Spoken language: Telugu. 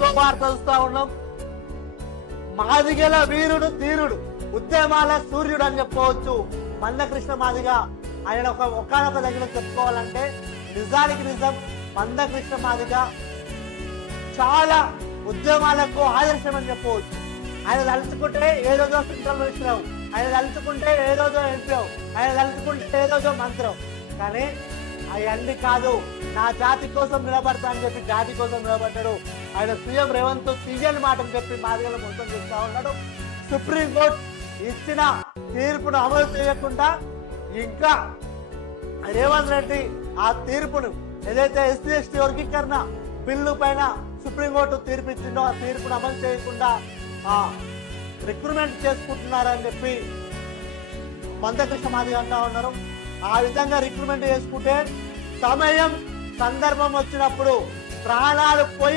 ఇంకో వార్త చూస్తా ఉన్నాం. మాదిగల వీరుడు ధీరుడు ఉద్యమాల సూర్యుడు అని చెప్పవచ్చు మందకృష్ణ మాదిగ. ఆయన ఒకనొక దగ్గర చెప్పుకోవాలంటే నిజానికి నిజం మందకృష్ణ మాదిగ చాలా ఉద్యమాలకు ఆదర్శం అని చెప్పవచ్చు. ఆయన తలుచుకుంటే ఏ రోజో సెంట్రల్ మినిస్టర్, ఆయన తలుచుకుంటే ఏ రోజో ఎంపీ, ఆయన తలుచుకుంటే ఏ రోజో మంత్రం. కానీ అవన్నీ కాదు, నా జాతి కోసం నిలబడతా అని చెప్పి జాతి కోసం నిలబడ్డాడు. ఆయన సీఎం రేవంత్ తీయని మాటలు చెప్పి మాదిగలు మొత్తం చేస్తా ఉన్నాడు. సుప్రీంకోర్టు ఇచ్చిన తీర్పును అమలు చేయకుండా ఇంకా రేవంత్ రెడ్డి ఆ తీర్పును ఏదైతే ఎస్సీ ఎస్టీ వర్గీకరణ బిల్లు పైన సుప్రీంకోర్టు తీర్పు ఇచ్చిందో ఆ తీర్పును అమలు చేయకుండా రిక్రూట్మెంట్ చేసుకుంటున్నారని చెప్పి మందకృష్ణ మాదిగ అంటా ఉన్నారు. ఆ విధంగా రిక్రూట్మెంట్ చేసుకుంటే సమయం సందర్భం వచ్చినప్పుడు ప్రాణాలు పోయి